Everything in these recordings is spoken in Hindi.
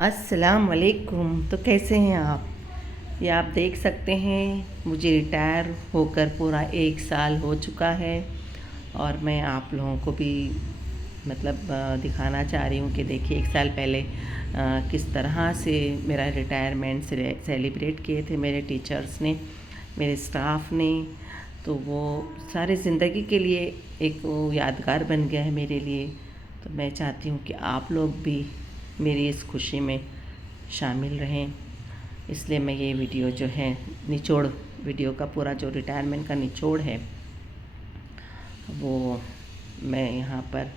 अस्सलाम वालेकुम। तो कैसे हैं आप? ये आप देख सकते हैं, मुझे रिटायर होकर पूरा 1 साल हो चुका है और मैं आप लोगों को भी दिखाना चाह रही हूँ कि देखिए 1 साल पहले किस तरह से मेरा रिटायरमेंट सेलिब्रेट किए थे मेरे टीचर्स ने, मेरे स्टाफ ने। तो वो सारे ज़िंदगी के लिए एक वो यादगार बन गया है मेरे लिए। तो मैं चाहती हूँ कि आप लोग भी मेरी इस खुशी में शामिल रहें। इसलिए मैं ये वीडियो जो है निचोड़, वीडियो का पूरा जो रिटायरमेंट का निचोड़ है वो मैं यहाँ पर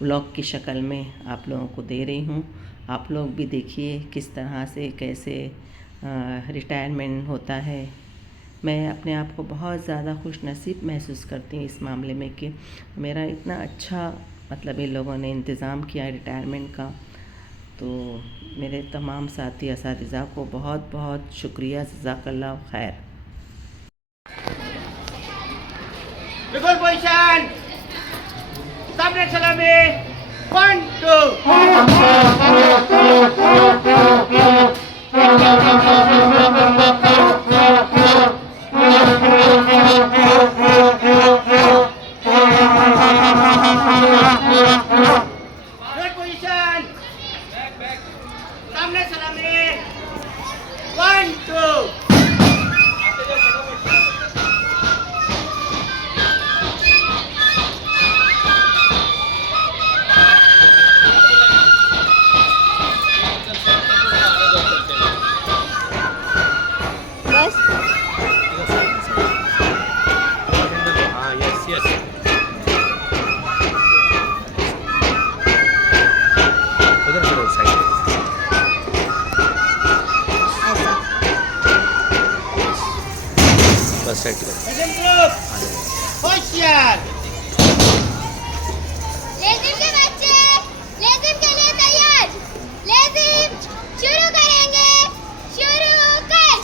व्लॉग की शक्ल में आप लोगों को दे रही हूँ। आप लोग भी देखिए किस तरह से कैसे रिटायरमेंट होता है। मैं अपने आप को बहुत ज़्यादा खुशनसीब महसूस करती हूँ इस मामले में कि मेरा इतना अच्छा इन लोगों ने इंतज़ाम किया रिटायरमेंट का। तो मेरे तमाम साथी असातिज़ा को बहुत बहुत शुक्रिया, जज़ाकल्लाह खैर। Before position, Sabri Salami, 1, 2. Third position, Sabri Salami, 1, 2. बस सेट कर। Second group, position. लेज़िम के बच्चे लेज़िम के लिए तैयार। लेज़िम शुरू करेंगे। शुरू कर।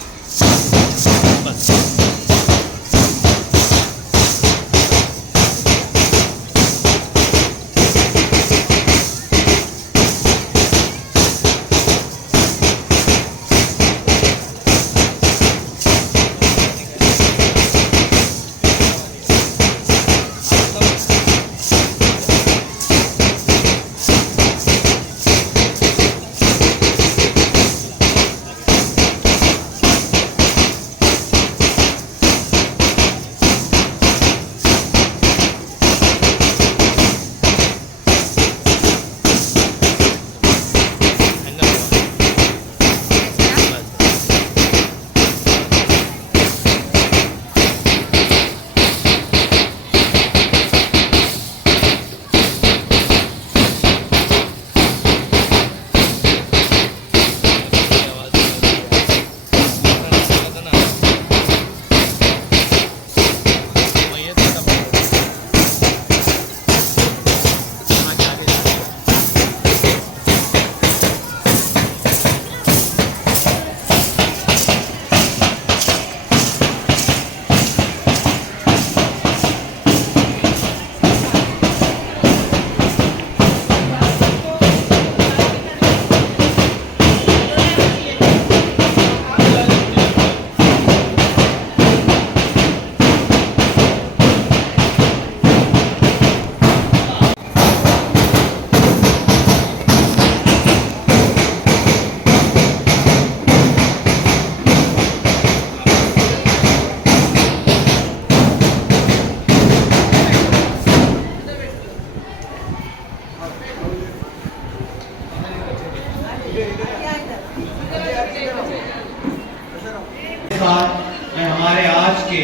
बस मैं हमारे आज के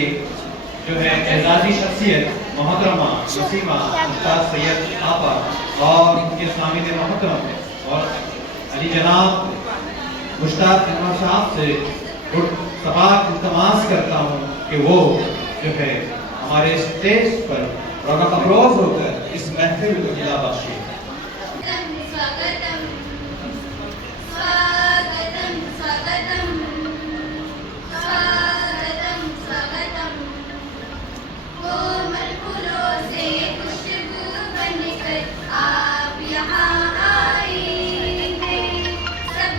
जो है एजाजी शख्सियत मोहतरमा नसीमा उस्ताद सैयद आपा और उनके सामिद मोहतरम और अली जनाब मुश्ताक अनवर साहब से सबाक इल्तमास करता हूँ कि वो जो है हमारे स्टेज पर रौनक अफरोज होकर इस महफिल को जिला बख्शे। स्वागतम स्वागतम स्वागतम स्वागतम स्वागतम। कोमल फूलों से खुशबू बनकर आप यहाँ आए हैं। सब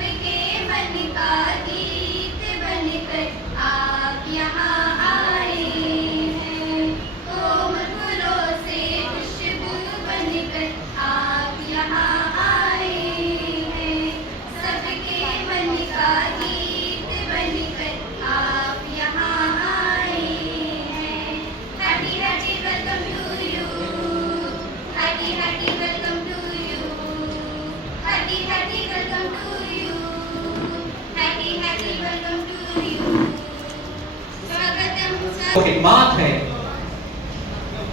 खिदमत है,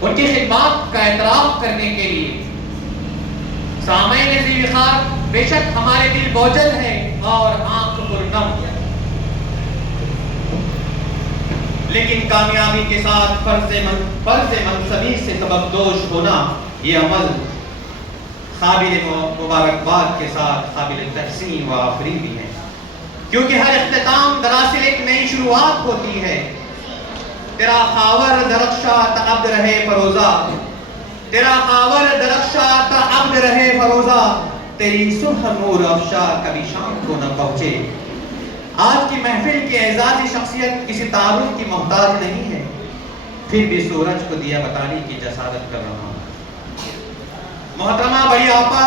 उनकी खिदमत का एतराफ करने के लिए सामईन ज़ी-वक़ार, बेशक हमारे दिल बोझल है और आंख पुरनम, लेकिन कामयाबी के साथ फर्ज मनसबी से सबकदोश होना, ये अमल काबिल मुबारकबाद के साथ काबिल तहसीन व आफरीन भी है, क्योंकि हर इख्तिताम दरअसल एक नई शुरुआत होती है। तेरा खावर दरख्शा तअब्द रहे फरोजा, तेरा खावर दरख्शा तअब्द रहे फरोजा, तेरी सुबह नूर अफशा कभी शाम को न पहुंचे। आज की महफिल की एजाजी शख्सियत किसी तारुफ की मोहताज नहीं है, फिर भी सूरज को दिया बताने की जसारत कर रहा हूं। मोहतरमा बड़ी आपा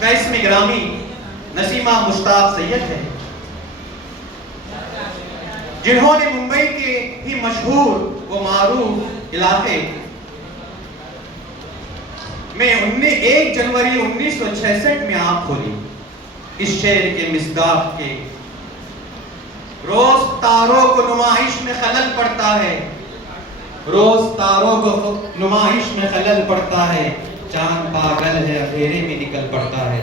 का इसमें ग्रामी नसीमा मुश्ताक सैयद है, जिन्होंने मुंबई के ही मशहूर व मारूफ इलाके में 1 जनवरी 1966 में आंख खोली। इस शहर के मिसदाक के रोज तारों को नुमाइश में खलल पड़ता है, रोज तारों को नुमाइश में खलल पड़ता है, चांद पागल है अंधेरे में निकल पड़ता है।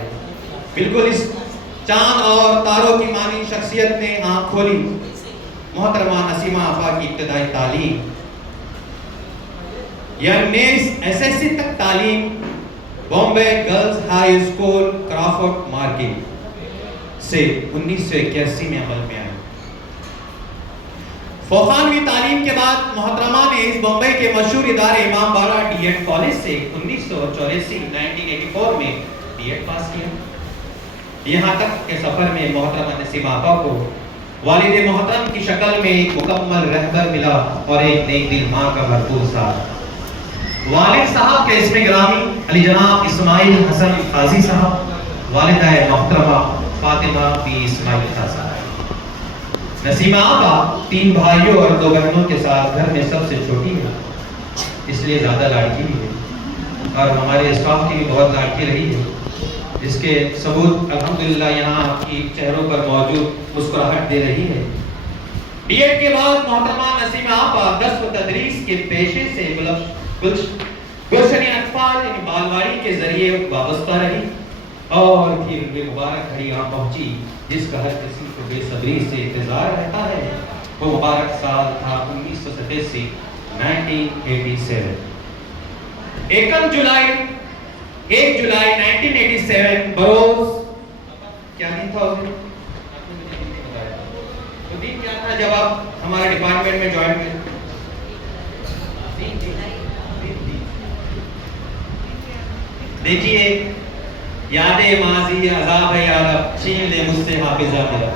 बिल्कुल इस चांद और तारों की मानी शख्सियत ने आंख खोली। मोहतरमा नसीमा आपा की इब्तदाई तालीम यानी एसएससी तक तालीम Bombay girls high school Crawford market से 1981 में अमल में आई। फौखानवी तालीम के बाद मोहतरमा ने इस बम्बई के मशहूर इदारे इमाम बाड़ा डीएड कॉलेज से 1984 में डीएड पास किया। यहाँ तक के सफर में मोहतरमा नसीमा आपा को वालिद मोहतरम की शक्ल में एक मुकम्मल रहबर मिला और एक नई दिल माँ का भरपूर साथ। वालिद साहब के इसमें ग्रामी अली जनाब इस्माइल हसन काजी साहब, वालिदा मोहतरमा फातिमा बी इस्माइल खासा। नसीमा आपा 3 भाइयों और 2 बहनों के साथ घर में सबसे छोटी है, इसलिए ज़्यादा लाड़की भी है और हमारे स्टाफ की भी बहुत लाड़की रही है। इसके सबूत अल्हम्दुलिल्लाह यहाँ आपकी चेहरों पर मौजूद मुस्कुराहट दे रही है। डीएड के बाद मोहतरमा नसीमा आपा दर्स व तदरीस के पेशे से गुलशनी अतफाल यानी बालवाड़ी के जरिए वाबस्ता रही और फिर वे मुबारक घड़ी यहाँ पहुँची जिसका हर किसी को बेसब्री से इंतजार रहता है। वो मुबारक साल था 1987 1987। 1 जुलाई 1987 बरोज क्या दिन था उस दिन? तो दिन क्या था जब आप हमारे डिपार्टमेंट में ज्वाइन हुए? देखिए, यादे माजी अज़ाब है या रब, छीन ले मुझसे हाफिज़ा मेरा।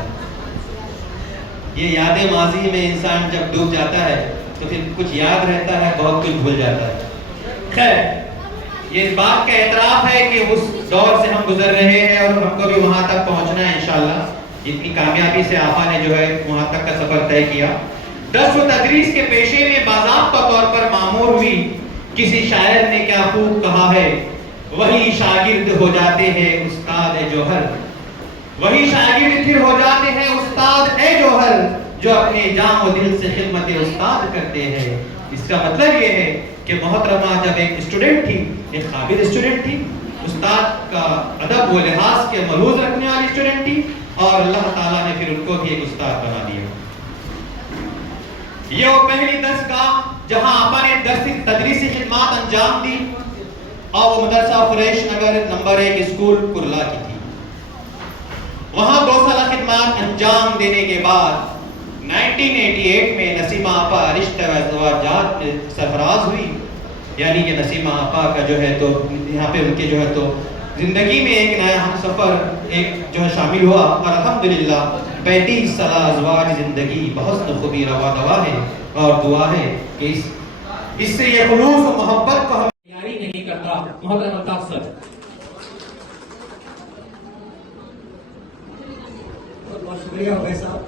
ये यादे माजी में इंसान जब डूब जाता है तो फिर कुछ याद रहता है, बहुत कुछ भूल जाता है। खैर, ये इस बात का एतराफ़ है कि उस दौर से हम गुजर रहे हैं और हमको भी वहाँ तक पहुँचना है इंशाअल्लाह। इतनी कामयाबी से आपा ने जो है वहाँ तक का सफ़र तय किया। दर्स व तदरीस के पेशे में बाज़ाब्ता तौर पर मामूर हुई। किसी शायर ने क्या खूब कहा है, वही शागिर्द हो जाते हैं उस्ताद है जोहर, वही शागिर्द फिर हो जाते हैं उस्ताद है जोहर, जो अपने जान और दिल से खिदमत उस्ताद करते हैं। इसका मतलब ये है कि मोहतरमा जब एक स्टूडेंट थी, एक काबिल स्टूडेंट थी, उस्ताद का अदब व लिहाज के मलूज रखने वाली स्टूडेंट थी और अल्लाह ताला ने फिर उनको भी एक उस्ताद बना दिया। ये वो पहली दरसगाह जहां आपा ने दर्सी तदरीसी खिदमत अंजाम दी और वो मदरसा कुरैश नगर नंबर 1 स्कूल कुरला की थी। वहां 2 साल खिदमत अंजाम देने के बाद 1988 में नसीमा आपा रिश्ते व ज़वाजात में सरफराज हुई। यानी कि नसीमा आपा का जो है तो यहाँ पे उनके जो है तो जिंदगी में एक नया हम सफ़र एक जो है शामिल हुआ और अल्हम्दुलिल्लाह 35 साल अज़वाज जिंदगी बहुत खूबी रवा दवा है और दुआ है कि इससे ये खुलूस और मोहब्बत को हम तैयारी नहीं करता। मोहतरम अल्ताफ सर, बहुत शुक्रिया उबैद साहब।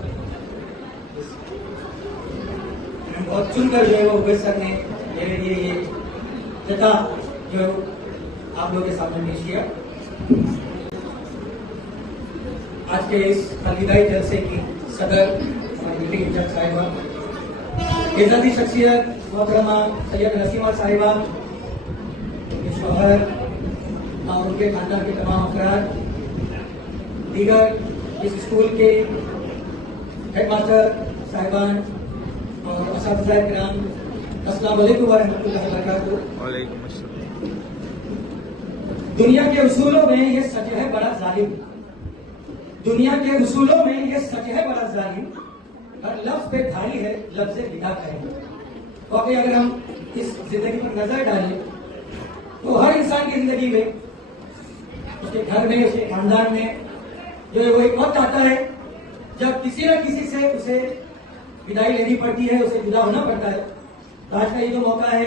बहुत सुंदर जो है वो उबैद सर ने मेरे लिए ये जता जो आप लोगों के सामने पेश किया। आज के इस अलविदाई जलसे की सदर और मीटिंग इंचार्ज साहिबा एजाजी शख्सियत मोहतरमा सैयद नसीमा साहिबा के शौहर और उनके खानदान के तमाम अफराद, दीगर इस स्कूल के हेडमास्टर साहिबान और असातिज़ा किराम, अस्सलाम वालेकुम व रहमतुल्लाहि व बरकातुहू। दुनिया के उसूलों में ये सच है बड़ा जालिम, दुनिया के उसूलों में ये सच है बड़ा जालिम, हर लफ्ज पे भारी है लफ्ज विदा करेंगे। क्योंकि अगर हम इस जिंदगी पर नजर डालें तो हर इंसान की जिंदगी में, उसके घर में, उसके खानदान में जो है वो एक वक्त आता है जब किसी न किसी से उसे विदाई लेनी पड़ती है, उसे जुदा होना पड़ता है। तो आज का ये जो मौका है,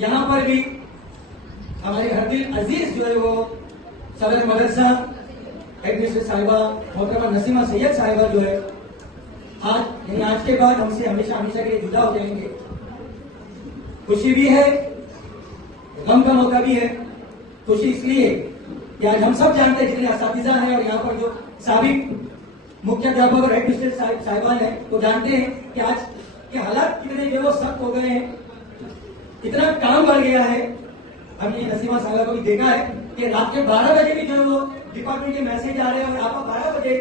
यहाँ पर भी हमारे हर दिल अजीज जो है वो सदर मदरसा हेडमिस्ट्रेस साहिबा मोहतरमा नसीमा सैयद साहिबा जो है आज के बाद हमसे हमेशा हमेशा के लिए जुदा हो जाएंगे। खुशी भी है, गम का मौका भी है। खुशी इसलिए कि आज हम सब जानते हैं, जितने असातिज़ा हैं और यहाँ पर जो साबिक मुख्याध्यापक और हेडमिस्ट्रेस साहिबान हैं, तो जानते हैं कि आज के हालात कितने जो वो सख्त हो गए हैं, इतना काम बढ़ गया है। हमने नसीमा साहिबा को भी देखा है कि रात के 12 बजे भी जो वो डिपार्टमेंट के मैसेज आ रहे हैं और आप 12 बजे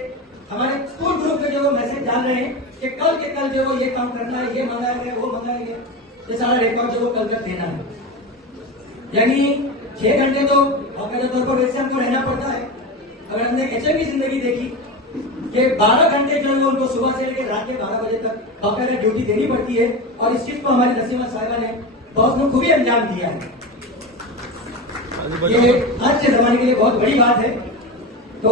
हमारे स्कूल ग्रुप में जो वो मैसेज डाल रहे हैं कि कल के कल जो वो ये काम करना है, ये मंगाएंगे, वो मंगाएंगे, ये सारा रिकॉर्ड जो वो कल तक देना है। यानी 6 घंटे तो बाकायदा तौर पर वैसे हमको रहना पड़ता है। अगर हमने HM की जिंदगी देखी कि 12 घंटे जो है उनको सुबह से लेकर रात के 12 बजे तक बाकायदा ड्यूटी देनी पड़ती है, और इस चीज को हमारी नसीमा साहिबा ने बहुत खूबी अंजाम दिया है। ये आज के जमाने के लिए बहुत बड़ी बात है। तो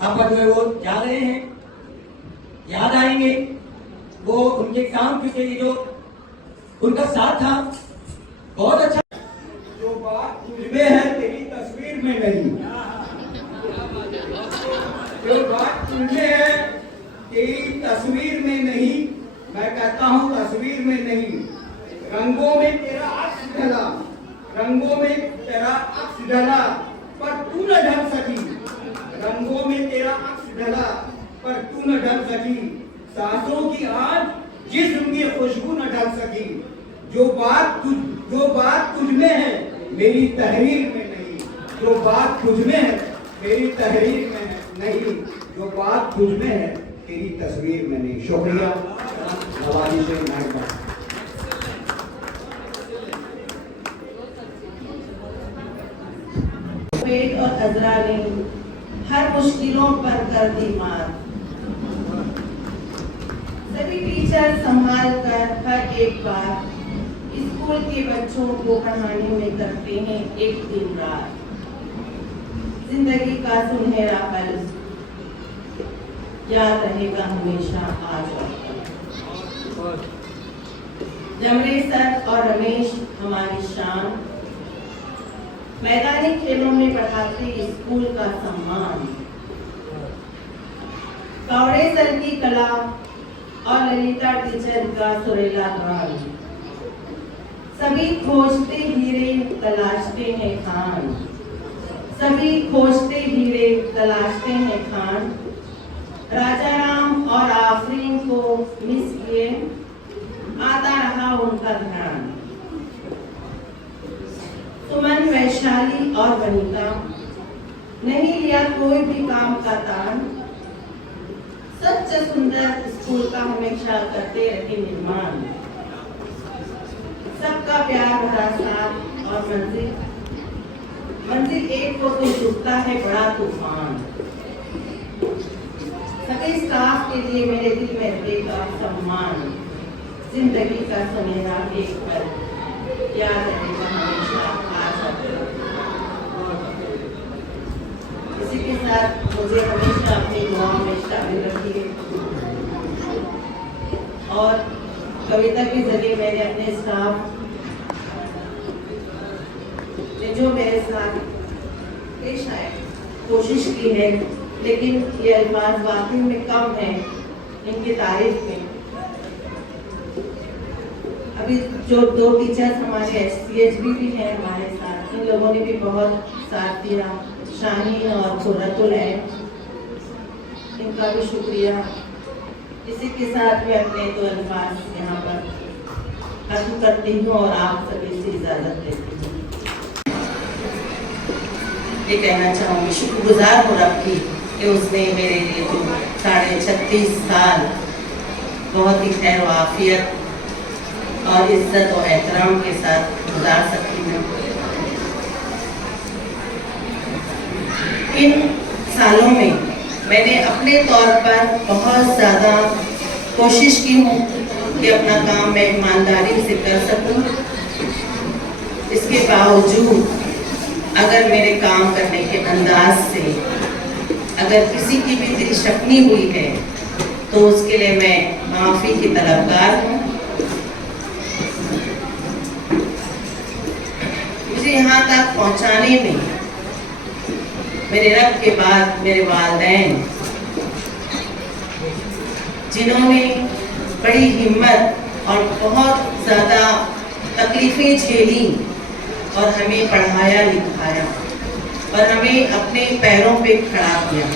आप जो है वो जा रहे हैं, याद आएंगे वो उनके काम, क्योंकि ये जो उनका साथ था बहुत अच्छा। जो बात तुझमें है तेरी तस्वीर में नहीं, जो बात तुझमें है तेरी तस्वीर में नहीं, मैं कहता हूँ तस्वीर में नहीं। रंगों में तेरा अक्स ढला, रंगों में तेरा अक्स ढला पर तू न ढल सकी, रंगों में तेरा अक्स ढला पर तू न ढल सकी। सांसों की आज जिस्म की खुशबू न ढल सकी। जो बात तुझ में है मेरी तहरीर में नहीं, जो बात तुझ में है मेरी तहरीर में नहीं, जो बात तुझ में है तेरी तस्वीर में नहीं। शुक्रिया, नवाजी से मेहरबान। पेट और अजरा ने हर मुश्किलों पर कर दी मात। सभी टीचर संभाल कर हर एक बार स्कूल के बच्चों को पढ़ाने में करते हैं एक दिन रात। जिंदगी का सुनहरा पल याद रहेगा हमेशा आज और कल। जमरे सर और रमेश हमारी शान, मैदानी खेलों में बढ़ाते स्कूल का सम्मान। कौड़े सर की कला और ललिता टीचर का सुरीला गान, सभी खोजते हीरे तलाशते हैं खान, सभी खोजते हीरे तलाशते हैं खान। राजा राम और आफरीन को मिस किए आता रहा उनका ध्यान। सुमन, वैशाली और वनिता नहीं लिया कोई भी काम का तान। सच्चा सुंदर स्कूल का हमेशा करते रहे निर्माण। सबका प्यार भरा साथ और मंजिल एक को तो झुकता है बड़ा तूफान। सभी स्टाफ के लिए मेरे दिल में रहेगा सम्मान। जिंदगी का सुनहरा एक पल याद रहेगा हमेशा आज और कल। इसी के साथ मुझे हमेशा अपनी दुआओं में शामिल रखिए। और कविता के जरिए मैंने अपने स्टाफ ने जो मेरे साथ पेश आए कोशिश की है, लेकिन ये अल्फाज वाकई में कम है इनकी तारीफ में। अभी जो 2 टीचर्स हमारे SCHB भी हैं हमारे साथ, इन लोगों ने भी बहुत साथ दिया। शाहीन और खुर्रतुल है, इनका भी शुक्रिया। इसी के साथ मैं अपने 2 अल्फाज यहाँ पर खत्म करती हूँ और आप सभी से इजाज़त लेती हूँ। ये कहना चाहूँगी, शुक्रगुजार हूँ रब की कि उसने मेरे लिए जो 36.5 साल बहुत ही खैर आफियत और इज्जत और एहतराम के साथ गुजार सकती हूँ। इन सालों में मैंने अपने तौर पर बहुत ज़्यादा कोशिश की हूँ कि अपना काम मैं ईमानदारी से कर सकूँ। इसके बावजूद अगर मेरे काम करने के अंदाज से अगर किसी की भी दिल शक्नी हुई है तो उसके लिए मैं माफ़ी की तलबगार हूँ। मुझे यहाँ तक पहुँचाने में मेरे रब के बाद मेरे वालिदैन, जिन्होंने बड़ी हिम्मत और बहुत ज़्यादा तकलीफ़ें झेली और हमें पढ़ाया लिखाया और हमें अपने पैरों पे खड़ा किया,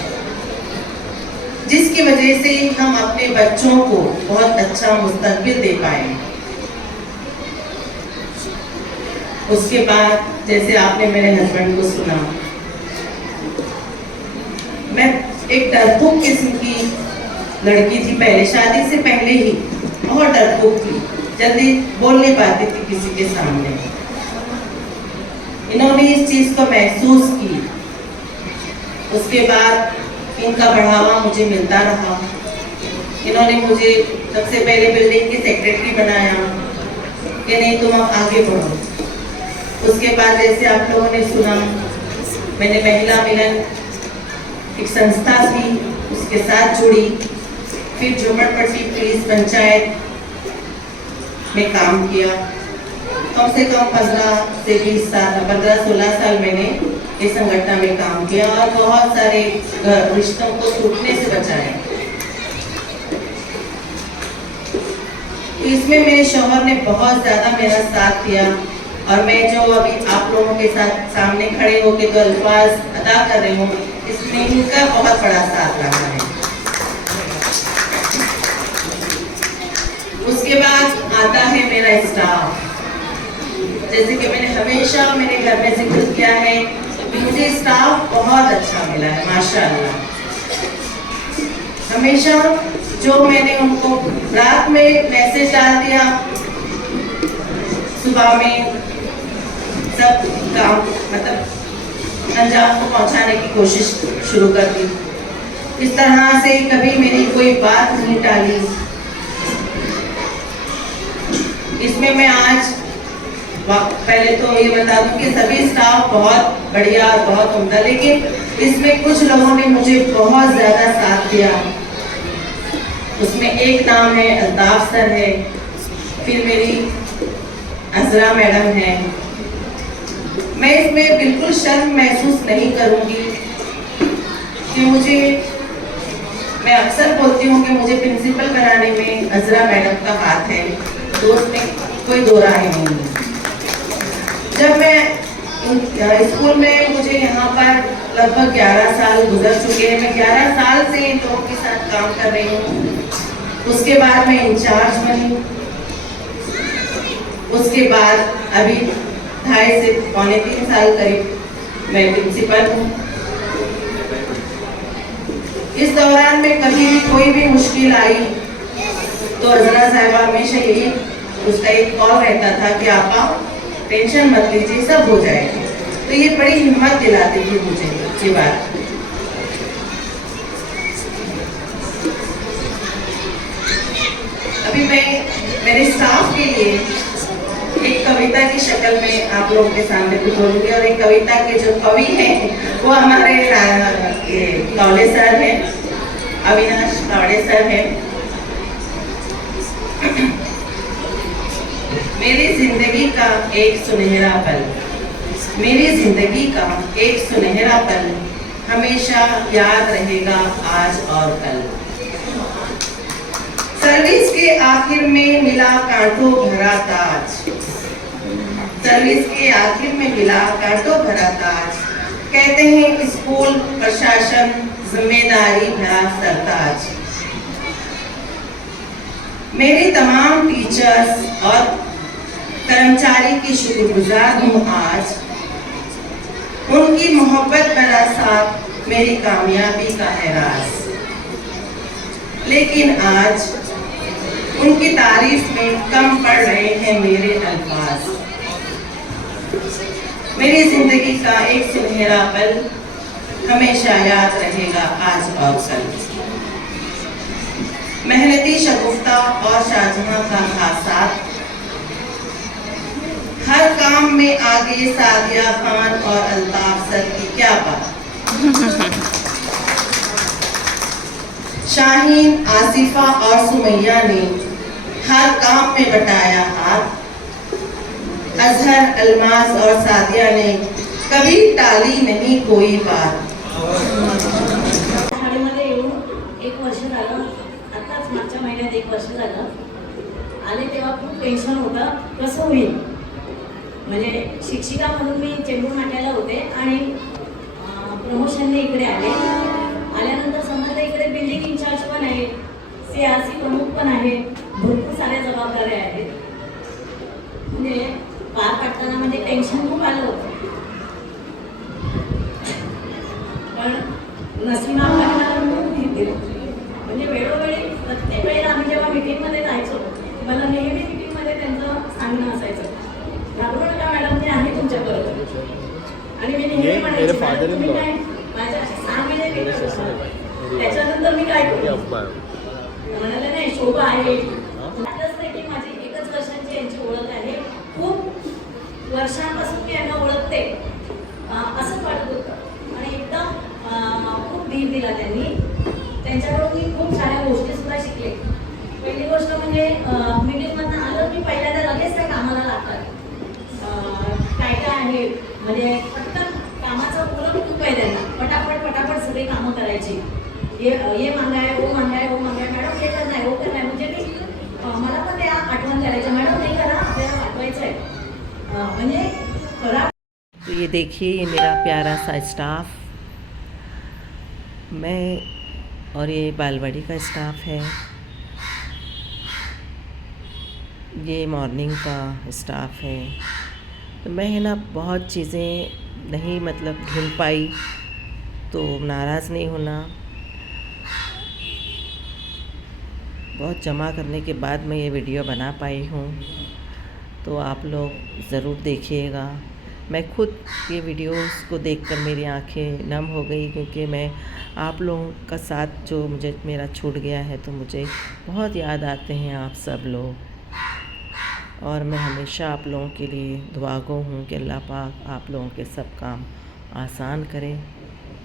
जिसकी वजह से हम अपने बच्चों को बहुत अच्छा मुस्तकबिल दे पाए। उसके बाद जैसे आपने मेरे हस्बैंड को सुना, मैं एक डरपोक किस्म की लड़की थी। पहले शादी से पहले ही बहुत डरपोक थी, जल्दी बोल नहीं पाती थी किसी के सामने। इन्होंने इस चीज़ को महसूस की। उसके बाद इनका बढ़ावा मुझे मिलता रहा। इन्होंने मुझे सबसे पहले बिल्डिंग की सेक्रेटरी बनाया कि नहीं तुम अब आगे बढ़ो। उसके बाद जैसे आप लोगों ने सुना, मैंने महिला मिलन एक संस्था थी उसके साथ जुड़ी, फिर झोपड़पट्टी पुलिस पंचायत में काम किया। कम से कम 15 से 20 साल 15-16 साल मैंने इस संगठन में काम किया और बहुत सारे रिश्तों को टूटने से बचाया। इसमें मेरे शौहर ने बहुत ज़्यादा मेरा साथ दिया और मैं जो अभी आप लोगों के साथ सामने खड़े होकर 2 अल्फाज अदा कर रही हूँ, इसमें इनका बहुत बड़ा साथ रहा है। उसके बाद आता है मेरा स्टाफ। जैसे कि मैंने हमेशा मेरे घर में जिक्र किया है कि मुझे स्टाफ बहुत अच्छा मिला है, माशाअल्लाह। हमेशा जो मैंने उनको रात में मैसेज डाल दिया, सुबह में सब काम मतलब अंजाम को पहुंचाने की कोशिश शुरू कर दी। इस तरह से कभी मेरी कोई बात नहीं टाली। इसमें मैं आज पहले तो ये बता दूं कि सभी स्टाफ बहुत बढ़िया और बहुत उम्दा, लेकिन इसमें कुछ लोगों ने मुझे बहुत ज़्यादा साथ दिया। उसमें एक नाम है अल्ताफ सर है, फिर मेरी अजरा मैडम है। मैं इसमें बिल्कुल शर्म महसूस नहीं करूंगी कि मैं अक्सर बोलती हूँ कि मुझे प्रिंसिपल बनाने में अजरा मैडम का हाथ है, तो उसमें कोई दो राय नहीं है। जब मैं स्कूल में मुझे यहाँ पर लगभग 11 साल गुजर चुके हैं। मैं 11 साल से इन लोगों के साथ काम कर रही हूँ। उसके बाद मैं इंचार्ज बनी। उसके बाद अभी 2.5 से पौने 3 साल करीब मैं प्रिंसिपल हूँ। इस दौरान में कभी भी कोई भी मुश्किल आई तो अजरा साहिबा हमेशा यही उसका एक कॉल रहता था कि आपा टेंशन मत लीजिए, सब हो जाएगा। तो ये बड़ी हिम्मत दिलाती थी मुझे ये बात। अभी मैं मेरे स्टाफ के लिए एक कविता की शक्ल में आप लोगों के सामने कुछ बोलूँगी, और एक कविता के जो कवि हैं वो हमारे तावड़े सर हैं, अविनाश तावड़े सर हैं। मेरी जिंदगी का एक सुनहरा पल, मेरी जिंदगी का एक सुनहरा पल हमेशा याद रहेगा आज और कल। सर्विस के आखिर में मिला कांटों भरा ताज, सर्विस के आखिर में मिला कांटों भरा ताज। कहते हैं स्कूल प्रशासन जिम्मेदारी भरा सरताज। मेरे तमाम टीचर्स और कर्मचारी की शुक्रगुजार हूँ आज। उनकी मोहब्बत बड़ा साथ मेरी कामयाबी का है राज। लेकिन आज उनकी तारीफ में कम पड़ रहे हैं मेरे अल्फाज। मेरी जिंदगी का एक सुनहरा पल हमेशा याद रहेगा आज और कल। मेहनती शगुफ्ता और शाहजहां का खास साथ, हर काम में आगे सादिया खान और अल्ताफ सर की क्या बात। शाहीन, आसिफा और सुमैया ने हर काम में बटाया हाथ। अजहर, अल्मास और सादिया ने कभी टाली नहीं कोई बात। शाळेमध्ये येऊन 1 वर्ष झालं, आताच मागच्या महिन्यात 1 वर्ष झालं. आले तेव्हा खूप टेन्शन होतं कसं होईल. म्हणजे शिक्षिका म्हणून मी चेंबूर नाट्याला होते आणि प्रमोशनने इकडे आले. आल्यानंतर समजा इकडे बिल्डिंग इन्चार्ज पण आहे, CRC प्रमुख पण आहे, भरपूर साऱ्या जबाबदाऱ्या आहेत. म्हणजे पार पाडताना म्हणजे टेन्शन खूप आलं होतं. पण नसीमा खूप भीती होती. म्हणजे वेळोवेळी प्रत्येक वेळेला आम्ही जेव्हा मीटिंगमध्ये जायचो मला नेहमी मीटिंगमध्ये त्यांचं सांगणं असायचं, घाबरू नका मॅडम, मी आहे तुमच्याबरोबर. आणि मी नेहमी म्हणायचे मॅडम तुम्ही काय माझ्या 6 महिने मीटिंग असतात, त्याच्यानंतर मी काय करू. म्हणाले नाही शोभा आहे. आताच नाही की माझी 1च वर्षांची यांची ओळख आहे, खूप वर्षांपासून मी यांना ओळखते असंच वाटत होतं. आणि एकदम खूप धीर दिला त्यांनी. त्यांच्याकडून मी खूप साऱ्या गोष्टी सुद्धा शिकले. पहिली गोष्ट म्हणजे मीटिंगमधनं आलं की पहिल्यांदा लगेच त्या कामाला लागतात. काय काय आहे म्हणजे पटकन कामाचं पूर्ण खूप आहे त्यांना. पटापट सगळी कामं करायची. ये मांगाय ओ मांगाय मॅडम हे करणार ओ करणार. म्हणजे मी मला पण त्या आठवण करायच्या, मॅडम नाही करा आपल्याला पाठवायचं आहे. म्हणजे करा. तो ये देखिए, ये मेरा प्यारा सा स्टाफ, मैं और ये बालवाड़ी का स्टाफ है, ये मॉर्निंग का स्टाफ है. तो मैं है ना बहुत चीज़ें नहीं मतलब ढूंढ पाई, तो नाराज़ नहीं होना. बहुत जमा करने के बाद मैं ये वीडियो बना पाई हूँ, तो आप लोग ज़रूर देखिएगा. मैं खुद ये वीडियोस को देखकर मेरी आंखें नम हो गई, क्योंकि मैं आप लोगों का साथ जो मुझे मेरा छूट गया है, तो मुझे बहुत याद आते हैं आप सब लोग. और मैं हमेशा आप लोगों के लिए दुआगो हूँ कि अल्लाह पाक आप लोगों के सब काम आसान करे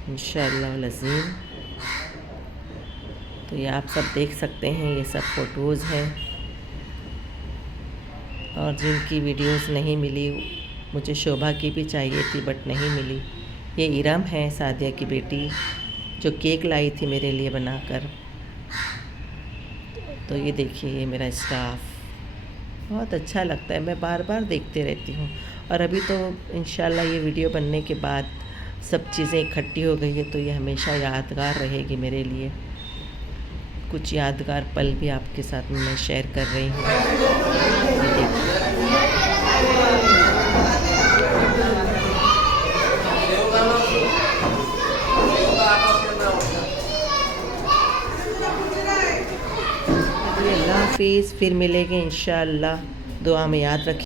इंशाअल्लाह अज़ीम. तो ये आप सब देख सकते हैं, ये सब फ़ोटोज़ हैं. और जिनकी वीडियोस नहीं मिली, मुझे शोभा की भी चाहिए थी बट नहीं मिली. ये इरम है, सादिया की बेटी, जो केक लाई थी मेरे लिए बनाकर. तो ये देखिए, ये मेरा स्टाफ बहुत अच्छा लगता है, मैं बार बार देखते रहती हूँ. और अभी तो इंशाल्लाह ये वीडियो बनने के बाद सब चीज़ें इकट्ठी हो गई है, तो ये हमेशा यादगार रहेगी मेरे लिए. कुछ यादगार पल भी आपके साथ में मैं शेयर कर रही हूँ. ये देखिए, अल्लाह हाफिज़. फिर मिलेंगे इंशाअल्लाह. दुआ में याद रखिए.